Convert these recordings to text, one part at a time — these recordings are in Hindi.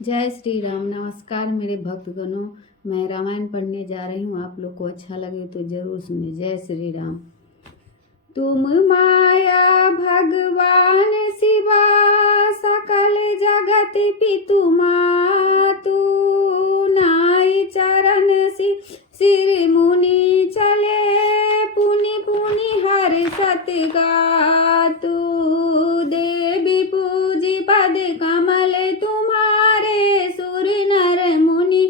जय श्री राम। नमस्कार मेरे भक्तगणों, मैं रामायण पढ़ने जा रही हूँ। आप लोग को अच्छा लगे तो जरूर सुने। जय श्री राम। तुम माया भगवान शिवा, सकल जगत पितु मातु, नाई चरण सिर मुनि चले, पुनि पुनि हर सत गातु, देवी पूजी पद कमल तुम्हारे, सुर नर मुनि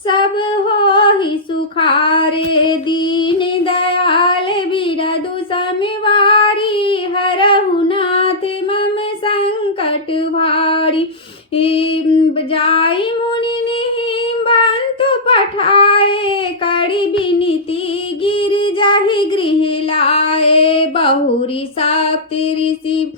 सब हो ही सुखारे, दीन दयाल बिरदु समिवारी, हरहु नाथ मम संकट भारी, जाई मुनि निहिबंतु पठाए, कड़ी बिनती गिर जाहि गृह लाए, बहुरी सप्त ऋषि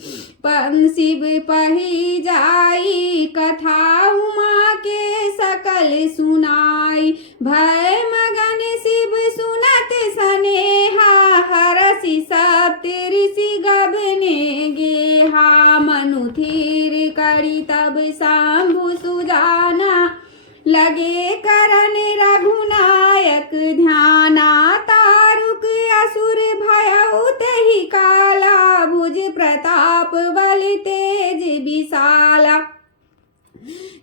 शिव पही जाई, कथा उमा के सकल सुनाई, भय मगन शिव सुनत सनेहा, हरसि सप्त ऋषि गबने गेहा, मनु थीर करी तब शंभु सुजाना, लगे करन रघुनायक ध्याना, तारुक असुर भयउ तेहि काला, भुज प्रताप बल तेज विशाला,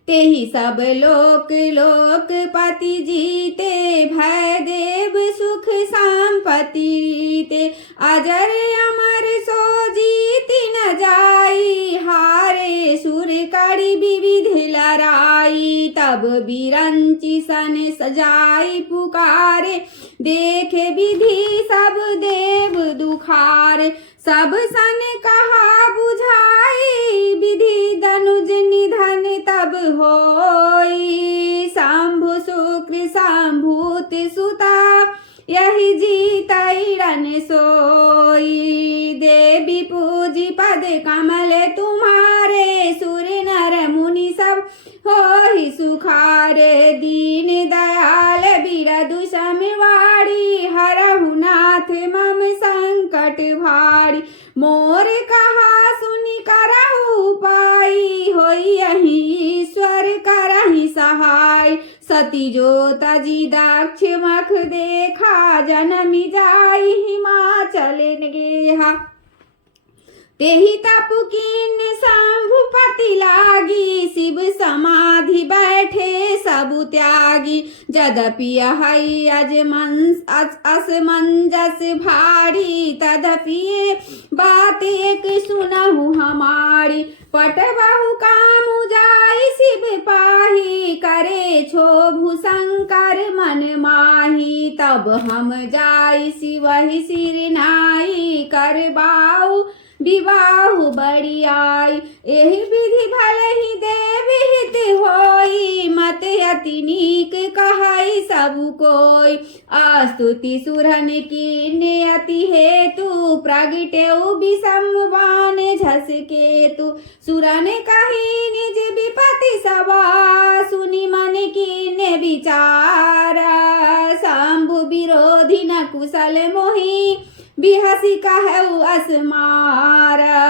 तेहि सब लोक लोकपति जीते, भय देव सुख संपत्ति रीते, अजर अमर सो जीति न जाई, हारे सुर कड़ी विविध लड़ाई, तब बिरंचि सन सजाई पुकारे, देखे विधि सब देव दुखारे, सब सन कहा बुझाई, विधि धनुज निधन तब होई, शंभु शुक्र संभूत सुता, यही जीतई रन सोई, देवी पूजी पद कमल तुम्हारे, सुर नर मुनि सब हो ही सुखारे, दीन दयाल बिरदु समिवारी, हरहु नाथ मम संकट भारी, मोर कहा सुनि करहु पाई, होई यही ईश्वर करहि सहाय, सती जो तजी दक्ष मख देखा, जनमी जाई हिमाचल गेहा, तेहि तपु कीन शंभुपति लागी, शिव समाधि बैठे सबु त्यागी, जदपि हई असमंजस भारी, तदपि बात एक सुनहु हमारी, पटबहु कामु जाई शिव पाही, करे क्षोभु शंकर मन माही, तब हम जाई शिवहि सिर नाई, करबाऊ विवाहु बड़ियाई, एहि विधि भले ही देव हित होई, मत अति नीक कहई सबु कोई, आस्तुति सुरन की अति हेतु, प्रगटेउ विषमवान झस केतु, सुरन कही निज विपति सभा, सुनि मन कीन्य विचारा, शंभु विरोधी न कुशल मोहि, बिहसी कहु असमारा,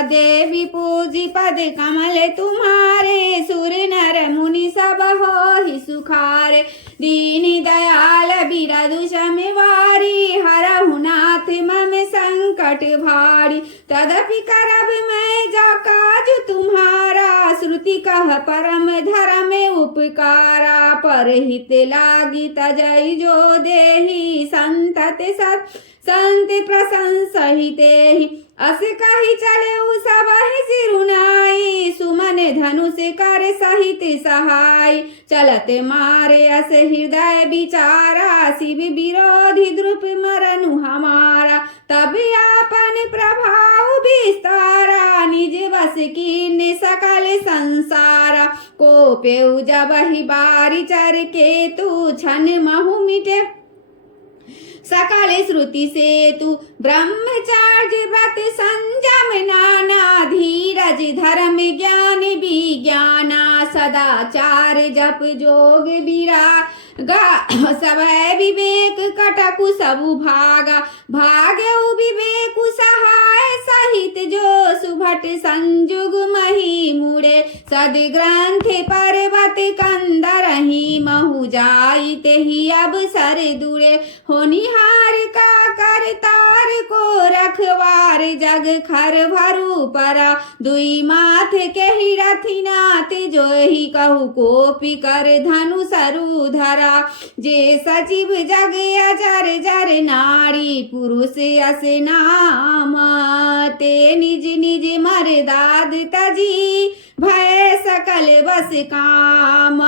देवी पूजी पद कमल तुम्हारे, सुर नर मुनि सब हो ही सुखारे, दीन दयाल बिरदु समिवारी, हरहु नाथ मम संकट भारी, तदपि करब मैं जा काज तुम्हारा, श्रुति कह परम धर्म उपकारा, परहित लागी तजई जो देहि, संतत सत संत प्रशंसहिते, अस कही चले सबहि सिरुनाई, सुमन धनुष कर सहित सहाय, चलत मारे अस हृदय विचारा, शिव विरोधी द्रुप मरनु हमारा, तब आपन प्रभाव विस्तारा, निज वश कीन्य सकल संसारा, कोपेउ जबहि बारी चर केतु, छन महु मिटे सकल श्रुति सेतु, ब्रह्मचार्य व्रत संयम नाना, धीरज धर्म ज्ञान विज्ञाना, सदाचार जप जोग बिरागा सभय विवेक कटकु सबु भागा भाग्यउ विवेकु सहाय सहित जो सुभट संजुग मही मुड़े सदग्रंथ पर्वत कंदरही महु जाई तेहि अब सर दुरे होनिहार का करतार को रखवार जग खर भरु परा दुई माथ के ही रथिनाथ जो ही कहु कोपी कर धनु सरु धरा जे सचिव जग अजर जर नारी पुरुष यस नाम ते निज निज मर्दाद तजी भय सकल बस काम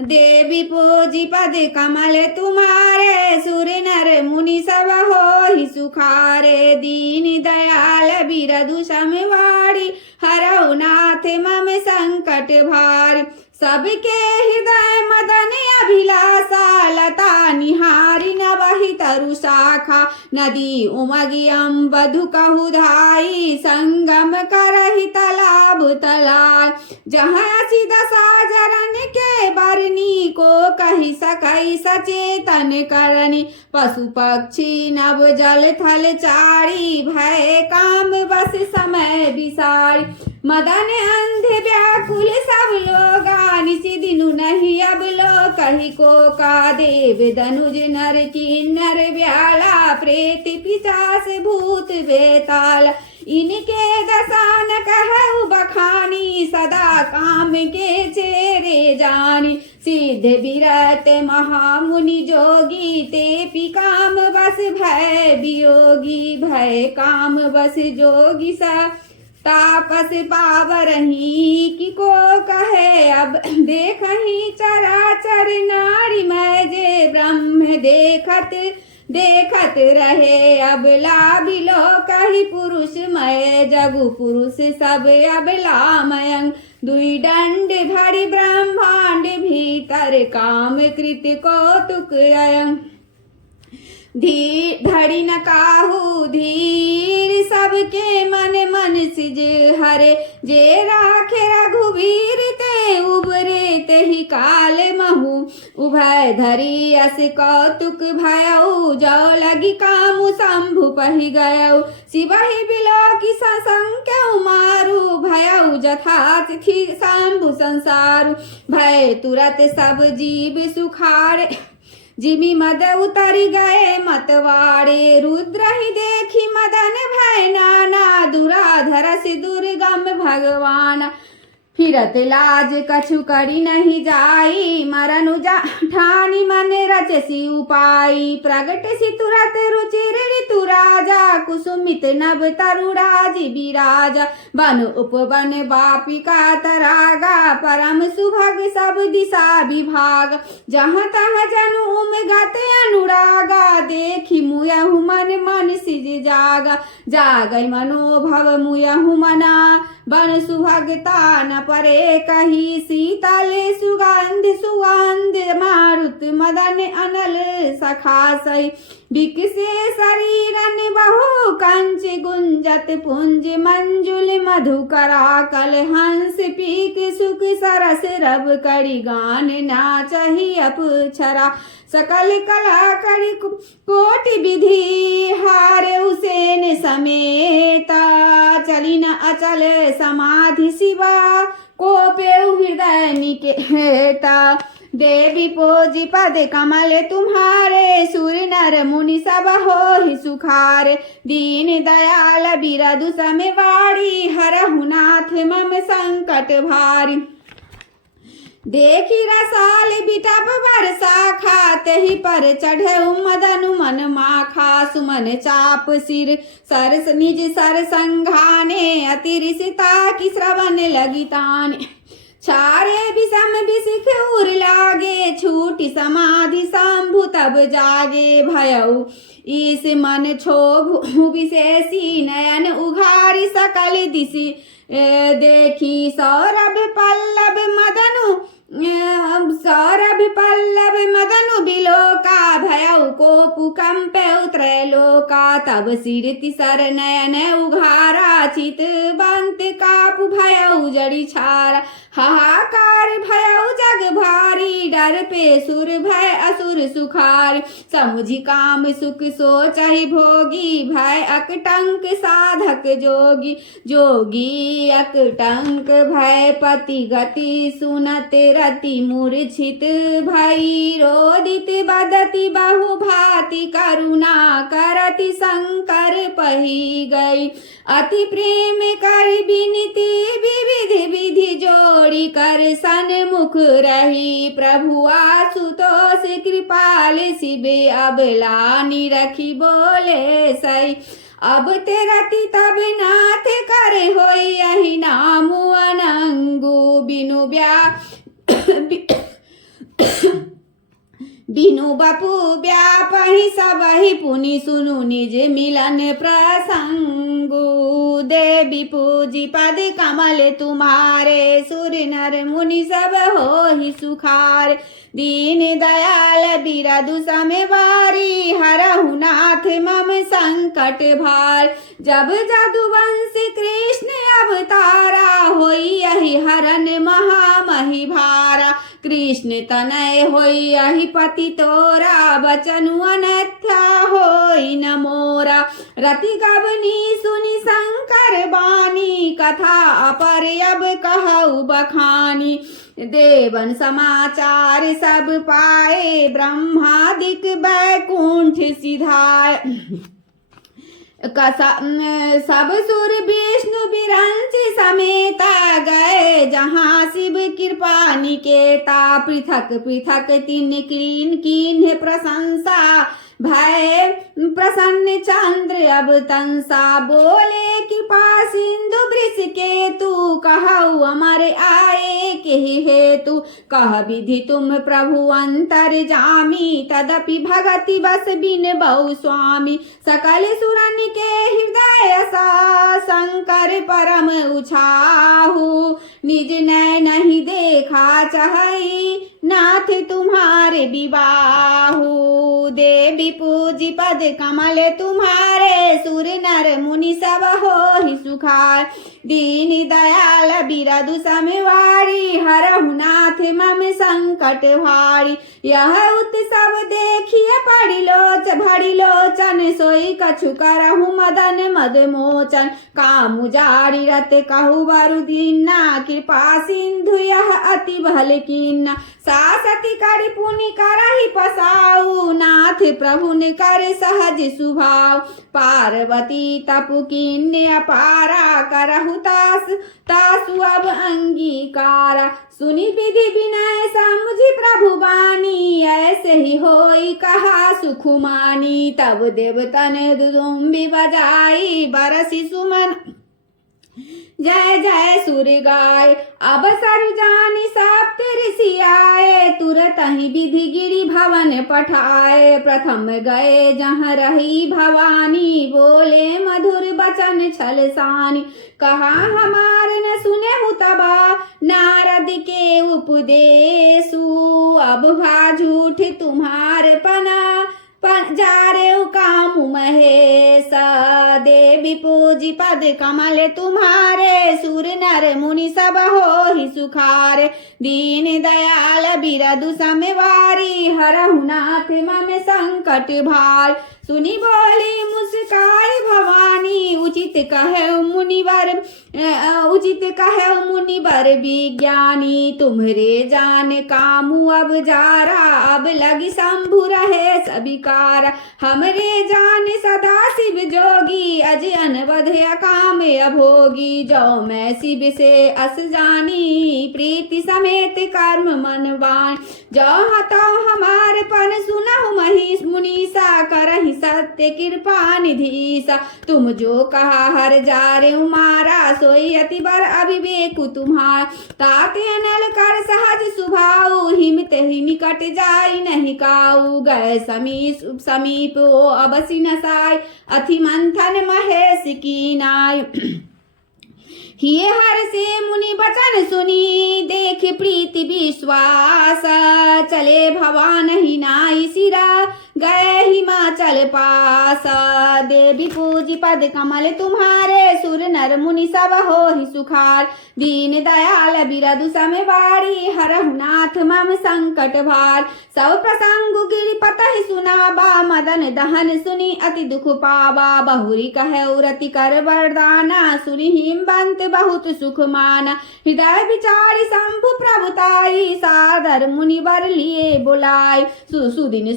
देवी पूजी पद कमल तुम्हारे सुर नर मुनि सब हो ही सुखारे दीन दयाल बिरदु समवाड़ी हरौ नाथ मम संकट भार सबके हृदय मदन अभिलाषा लता निहारी न वही तरु शाखा नदी उमगी अम्बधु कहु धाई संगम करहि तालाब तलाल जहाँ दशा जरन के बरनी को कही सकई सचेतन करनी पशु पक्षी नभ जल थल चारी भय काम बस समय बिसारी मदन अंधे व्याकुल सब लोगा निसी दिनु नहीं अब लो कही को का देव धनुज नर किन्नर व्याला प्रेत पिशाच भूत बेताल इनके दसान कहु बखानी सदा काम के चेरे जानी सिद्ध विरत महामुनि जोगी ते पी काम बस भय वियोगी भय काम बस जोगी सा तापस पावरही कि को कहे अब देखही चराचर नारी मैं जे ब्रह्म देखत देखत रहे अब लाबिलो कही पुरुष मय जगु पुरुष सब अब लामयंग दुई दंड धरि ब्रह्मांड भीतर काम कृत कौतुक अयं धड़ी न काहू धीर सबके मन मन सिज हरे जे राखे रघुवीर ते उबरे ते ही काल महु उभय धरी अस कौतुक भयउ जो लगी कामु शंभु पहि गयउ शिवहि बिलो की संख्यउ मारु भयउ जथा तिथि शंभु संसारु भय तुरत सब जीव सुखारे जिमी मद उतरी गए मतवाड़े रुद्र ही देखी मदन भय नाना दुराधर से दुर्गम भगवान फिरत लाज कछु करी नहीं जाई मरनु ठानी मन रचसी उपाई प्रगट सी तुरत रुचिर ऋतु राजा कुसुमित नभ तरुराज विराजा बन उपवन बापिका तरागा परम सुभग सब दिशा विभाग जहाँ तहाँ जनु उमगत अनुरागा देखी मुयहु मन मन सिज जागा जागई मनोभव मुयहु मना बन सुभगता न परे कही शीतल सुगंध सुगंध मारुत मदन अनल सखासई विकसे शरीरन बहु कंच गुंजत पुंज मंजुल मधुकरा कल हंस पीक सुख सरस रब करी गान नाचही अपछरा सकल कला करी कोटि विधि हार उसेन समेता चली न अचल समाधि शिवा कोपे हृदय निकेता देवी पोजी पद कमल तुम्हारे सुर नर मुनि सब हो ही सुखारे दीन दयाल बिरदु समवाड़ी हरहु नाथ मम संकट भारी देखी रसाल बिटप बरसा खाते ही पर चढ़े मदनु मन माखा सुमन चाप सिर सरस निज सर संघाने अतिरिसिता की श्रवण लगी ताने छारे विषम विशिख उर लागे छूटी समाधि शंभु तब जागे भयउ इस मन क्षोभ विशेषी नयन उघारी सकल दिशि देखी सौरभ पल्लव मदनु बिलोका भयउ को पुकंपे त्रैलोका तब सिर तिसर नयन उघारा चित बंत कापु भयउ जड़ी छारा हाहाकार डर पे सुर भय असुर सुखार समुझी काम सुख सोचहि भोगी भय अकटंक साधक जोगी जोगी अकटंक भय पति गति सुनत रति मूर्छित भई रोदित बदति बहु भांति करुणा करति शंकर पही गई अति प्रेम कर बिनती विविधि विधि जोड़ी कर सन्मुख रही प्रभु आशुतोष कृपाल शिवे अबलानी रखी बोले सही अब तेरति तब नाथ करे होई यही नामु अनंगु बिनु ब्या बिनु बपु व्यापहि सबहि पुनि सुनु निज मिलन प्रसंगु देवी पूजी पद कमल तुम्हारे सुर नर मुनि सब होहि सुखार दीन दयाल बिरदु समवारी हरहु नाथ मम संकट भार जब जदुवंश कृष्ण अवतारा होई यही हरन महामहि भारा कृष्ण तनय होई यही पति तोरा बचनु अनथ्या होई न मोरा रति गबनी सुनि शंकर बानी कथा अपर अब कहु बखानी देवन समाचार सब पाए ब्रह्मादिक बैकुंठ सिधाय सब सुर विष्णु बिरंच समेता गए जहाँ शिव कृपा निकेता पृथक पृथक तीन कीन कीन्ह प्रशंसा भय प्रसन्न चंद्र अब तंसा बोले कृपा सिंधु वृष के तू कहु अमर आए के हेतु कह विधि तुम प्रभु अंतर जामी तदपि भगति बस बिन बहु स्वामी सकल सुरन के हृदय सा शंकर परम उछाहु निज नय नहीं देखा चाहई नाथ तुम्हारे विबाहु देवी पूजी पद कमल तुम्हारे सुर नर मुनि सब होहि सुखार दीन दयाल बिरदु समवारी हरहु नाथ मम संकट भारी यह उत्सव देखिए भड़ी लोचन सोई कछु करहु मदन मद मोचन कामु जारी रत कहु बरु दीना कृपा सिंधु यह अति भल कीन्ना सासति करि पुनि करहि पसाऊ नाथ प्रभु ने कर सहज सुभाव पार्वती तपु कीन्य अपारा करहु तासु अब अंगीकारा सुनि विधि विनय समुझि प्रभु बानी ऐसे ही होई कहा सुखुमानी तब देवतन दुदुम्बि बजाई बरसी सुमन जय जय सुर गाय अब सर जानी सप्त ऋषि आए तुरत ही विधि गिरि भवन पठाए प्रथम गए जहाँ रही भवानी बोले मधुर बचन छल सानी कहा हमार न सुने हु तबा नारद के उपदेशु अब भा झूठ तुम्हार पना जारे कामु महेश देवी पूजी पद कमल तुम्हारे सुर नर मुनि सब होहि सुखार दीन दयाल बिरदु समवारी हरहु नाथ मम संकट भार सुनि बोली मुस्काई भवानी उचित कहे मुनिवर विज्ञानी तुम्हरे जान कामु अब जारा अब लगी शंभु रहे सबिकार हमरे जान सदा शिव जोगी अज अनबध काम अभोगी जो मैं शिव से अस जानी प्रीति समेत कर्म मनवान जो हतो हमार पन सुनहु महिष मुनीसा करहि सत्य कृपा निधीसा तुम जो कहा हर जारे मारा सोई अति बर अविवेकु तुम्हार ताते अनल कर सहज सुभाऊ हिमत ही निकट जाई नहीं काऊ गए समीप ओ अबसी नसाय अति मंथन महेश की नाय हिये हर से मुनि बचन सुनी देख प्रीति विश्वास चले भवान ही नाई सिरा गए हिमाचल पास। देवी पूजी पद कमल तुम्हारे, सुर नर मुनि सब हो ही सुखार। दीन दयाल बिरदु समय बारी, हरहु नाथ मम संकट भार। सब प्रसंग गिरिपत ही सुनाबा, मदन दहन सुनी अति दुख पावा। बहुरी कहे रति कर वरदाना, सुनि हिमवंत बहुत सुख माना। हृदय विचारी शंभु प्रभुताई, सादर मुनि वर लिए बुलाय। सुदिन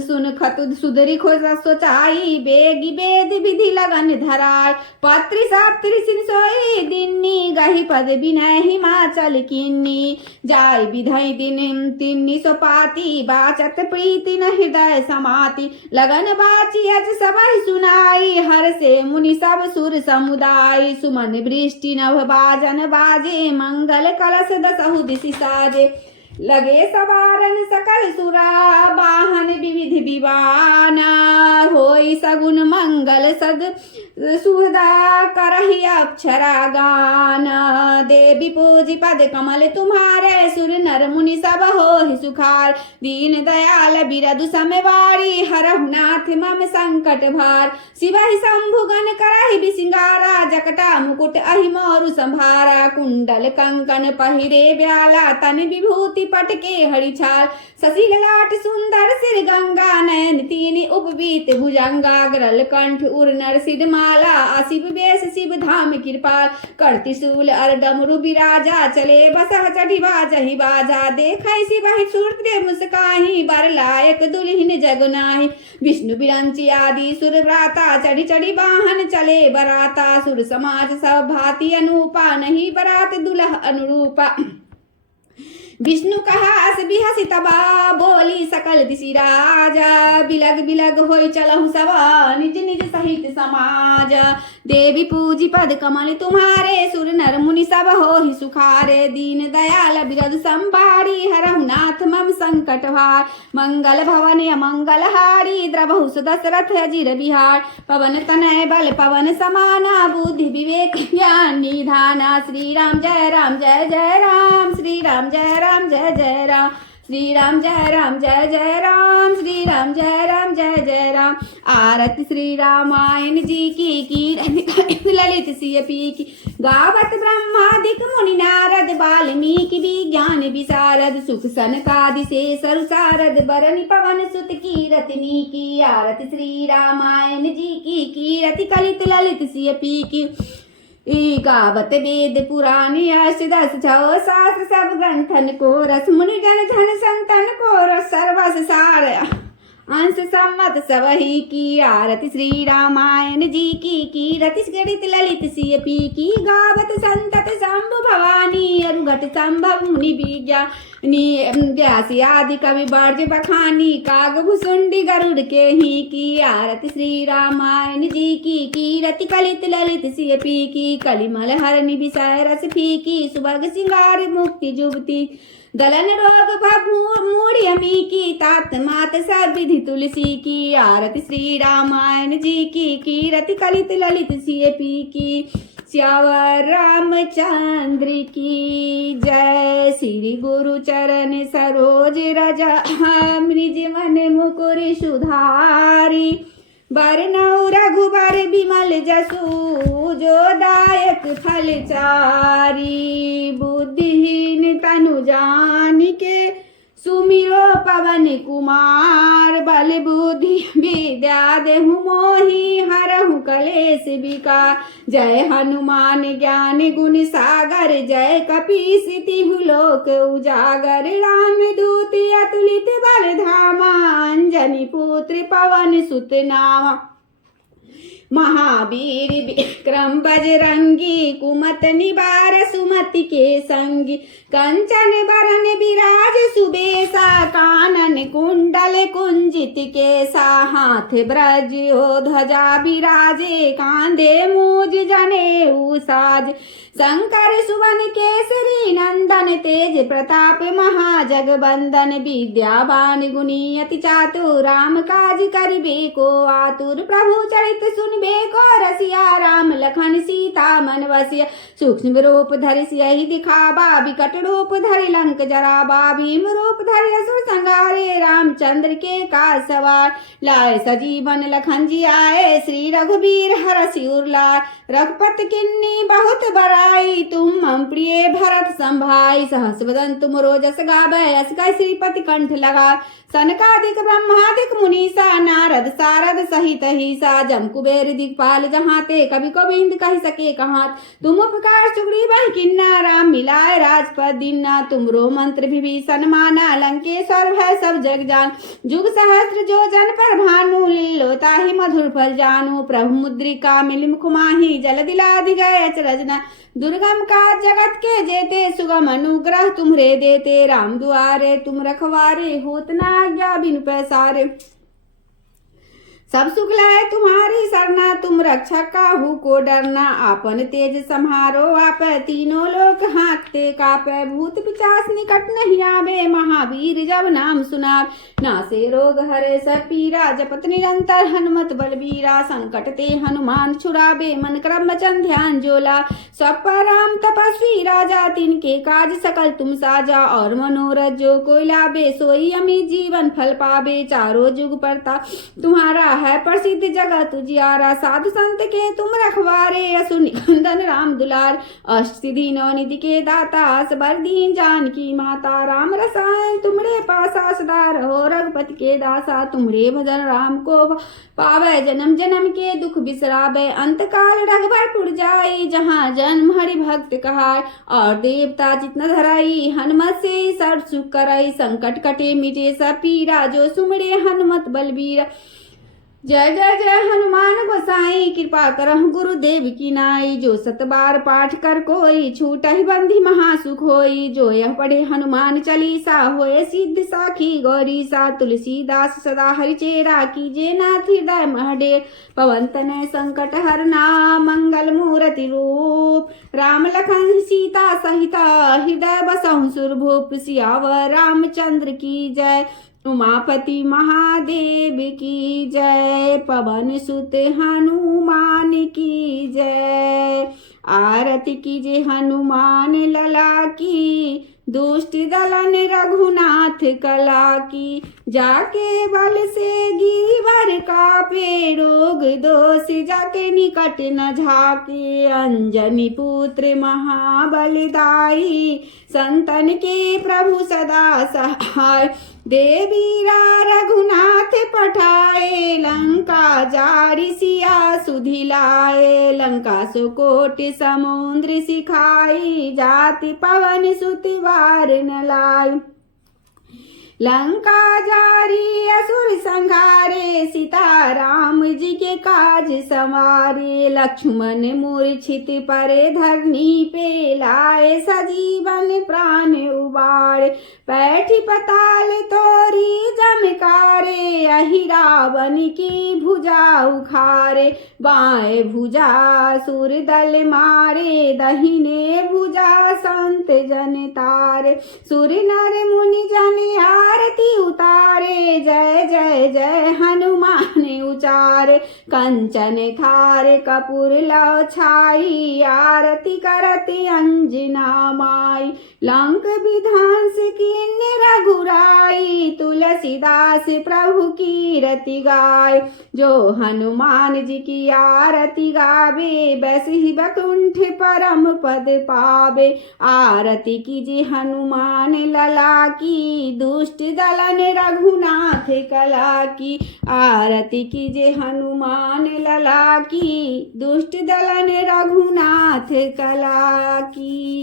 सुन खतु सुधरी खोज सोचाई, बेगी वेद विधि लगन धराय। पत्री सात्री सिन सोई दिन्नी, गही पद विनय हिमाचल किन्नी। जाय विधय दिन तिन्नी सोपाती, बाचत प्रीति न हृदय समाती। लगन बाची अज सबहि सुनाई, हर से मुनि सब सुर समुदाय। सुमन वृष्टि नभ बाजन बाजे, मंगल कलश दसहु दिशि साजे। लगे सवारन सकल सुरा, वाहन विविध विवाना। होई सगुन मंगल सद सुहदा, करहि अक्षरा गान। देवी पूजी पद कमल तुम्हारे, सुर नर मुनि सब हो ही सुखार। दीन दयाल बिरदु समवारी, हरहु नाथ मम संकट भार। शिवहि शंभु गण करहि बिसिंगारा, जकटा मुकुट अहि मोरु संभारा। कुंडल कंकन पहिरे ब्याला, तन विभूति पटके हरि छाल। शशि ललाट सुंदर सिर गंगा, नयन तीन उपवीत भुजंगा। गरल कंठ उर नर सिद्ध माला, अशिव बेश शिव धाम कृपाल। कर त्रिशूल अर डमरु बिराजा, चले बसह चढ़ी बाजहि बाजा। देखै शिवहि सूर्य मुस्काहि, बर लायक दुल्हिन जग नाही। विष्णु बिरंची आदि सुर व्राता, चढ़ी चढ़ी वाहन चले बराता। सुर समाज सब भांति अनूपा, नहीं बरात दुल्ह अनुरूपा। विष्णु कहा अस बिहसि तबा, बोली सकल दिशि राजा। बिलग बिलग होई चलहु सबा, निज निज सहित समाज। देवी पूजी पद कमल तुम्हारे, सुर नर मुनि सब हो ही सुखारे। दीन दयाल बिरदु संभारी, हरहु नाथ मम संकट भार। मंगल भवन अमंगल हारी, द्रवहु दशरथ अजिर बिहार। पवन तनय बल पवन समाना, बुद्धि विवेक ज्ञान निधाना। श्री राम जय राम जय जय राम, श्री राम जय राम जय जय राम। श्री राम जय राम जय जय राम, श्री राम जय राम जय जय राम। आरती श्री रामायण जी की ललित सिय पी की। गावत ब्रह्मादिक मुनि नारद, वाल्मीकि विज्ञान विशारद। सुख सनकादि से सरसारद, बरनि पवन सुत कीरतनी की। आरती श्री रामायण जी की कीरति कलित ललित सिय पी की। गावत वेद पुराण यश दस छो, शास्त्र सब ग्रंथन को रस। मुनि जन धन संतन को रस, सर्वस सार अंश सम्मत सबही की। आरती श्री रामायण जी की कीरति गणित ललित सिय पी की। गावत संतत शंभु भवानी, अरुघट संभव मुनि विज्ञानी। व्यासी आदि कवि बर्ज बखानी, काग भुसुंडी गरुड़ के ही की। आरती श्री रामायण जी की कीरति कलित ललित सिय पी की। कलिमल हरनि विषय रस फीकी, सुभग सिंगार मुक्ति जुबती। गलन रोग मूढ़ अमी की, तात मात सब विधि तुलसी की। आरती श्री रामायण जी की कीरति कलित ललित सिय पी की। श्यावर रामचंद्र की जय। श्री गुरु चरण सरोज रज, मृज मन मुकुर सुधारी। बरनौ रघुबर बिमल जसु, जो दायक फल चारी। बुद्धिहीन तनु जानिके, सुमिरो पवन कुमार। बल बुद्धि विद्या देहु मोहि, हरहु कलेश विकार। जय हनुमान ज्ञान गुण सागर, जय कपीस तिहु लोक उजागर। राम दूत अतुलित बल धामा, अंजनी पुत्र पवन सुत नामा। महावीर विक्रम बजरंगी, कुमत निवार सुमति के संगी। कंचन बरन विराज सुबेसा, कानन कुंडल कुंजित केसा। हाथ ब्रज ओ ध्वजा विराजे, कांधे मूज जनेऊ साज। शंकर सुवन केसरी नंदन तेज प्रताप महाजगबंदन विद्यावान गुणी अति चातुर राम काज करिबे को आतुर प्रभु चरित सुनबे को रसिया राम लखन सीता मन वसिया सूक्ष्म रूप धरि सियहि दिखावा विकट रूप धरि लंक जरावा भीम रूप धरि असुर संहारे रामचंद्र के का सवार लाए सजीवन लखन जी आए श्री रघुबीर हरषि उर लाए रघुपत किन्नी बहुत बड़ाई तुम मम प्रिय भरत संभाई सहस वदन तुम रोजस गावै अस कै श्रीपति कंठ लगा सनकादिक ब्रह्मादिक मुनीसा नारद सारद सहित हिसा जम कुबेर दिक्पाल जहाँ ते कवि गोविंद कह सके कहाँ तुम उपकार सुग्रीव किन्ना राम मिलाए राजपद दीना तुमरो मंत्र विभीषण माना लंकेश्वर भय सब जग जान जुग सहस्त्र जो जन पर भानु लीलो ताहि मधुर फल जानू प्रभु मुद्रिका मिल मुख माहि जल दिलाधि गए अचरजना दुर्गम का जगत के जेते सुगम अनुग्रह तुम्हरे देते राम दुआरे तुम रखवारे होत न आज्ञा बिनु पैसारे सब सुख लाए तुम्हारी सरना तुम रक्षक काहू को डरना आपन तेज सम्हारो आप तीनों लोक हाँकते कापे भूत पिचास निकट नहीं आवे महावीर जब नाम सुनाव नासे रोग हरे सब पीरा जपत निरंतर हनुमत बलबीरा संकट ते हनुमान छुड़ावे मन क्रम वचन ध्यान जोला सब पर राम तपस्वी राजा तिनके काज सकल तुम साजा और मनोरथ जो कोई लावे सोई अमित जीवन फल पावे चारों जुग परता तुम्हारा है प्रसिद्ध जगत उजियारा साधु संत के तुम रखवारे असुर निकंदन राम दुलार अष्टसिद्धि नवनिधि के दाता असबर दीन जानकी माता राम रसायन तुमरे पासा सदा रहो रघुपति के दासा तुमरे भजन राम को पावे जन्म जन्म के दुख बिसरावे अंत काल रघुबरपुर जाई जहाँ जन्म हरि भक्त कहाय और देवता चित्त धराई हनुमत से सर्व सुख कराई संकट कटे मिटे सब पीरा जो सुमरे हनुमत बलबीरा जय जय जय हनुमान गोसाई कृपा करहु गुरुदेव की नाई जो सत बार पाठ कर कोई छूटहि बंधि महासुख होई जो यह पढ़े हनुमान चालीसा होए सिद्ध साखी गौरी सा तुलसीदास सदा हरिचेरा कीजे नाथ हृदय महडे पवन तनय संकट हरना मंगल मूर्ति रूप राम लखन सीता सहित हृदय बसहु सुरभूप सियावर रामचंद्र की जय उमापति महादेव की जय पवन सुत हनुमान की जय आरती कीजे हनुमान लला की दुष्ट दलन रघुनाथ कला की जाके बल से गिरिवर कापे रोग दोष जाके निकट न झाके अंजनी पुत्र महाबलदाई संतन के प्रभु सदा सहाय देवीरा रघुनाथ पठाए लंका जारी सिया सुधिलाए लंका सुकोट समुद्र सिखाई जाति पवन सुतिवार न लाई लंका जारी असुर संघारे सीता राम जी के काज संवारे लक्ष्मण मूर्छित परे धरनी पे लाए सजीवन प्राण उबारे पैठी पताल तोरी जमकारे अहि रावण की भुजा उखारे बाएं भुजा सुर दल मारे दहिने भुजा संत जन तारे सुर नर मुनि जन आरती उतारे जय जय जय हनुमान उचारे कंचन थारे कपूर लौ छाई आरती करती अंजना माई लंक विध्वंस कीन्ह रघुराई तुलसीदास प्रभु की रति गाय जो हनुमान जी की आरती गावे बस ही बकुंठ परम पद पावे आरती कीजिए हनुमान लला की दुष्ट दलन रघुनाथ कला की आरती कीजिए हनुमान लला की दुष्ट दलन रघुनाथ कला की।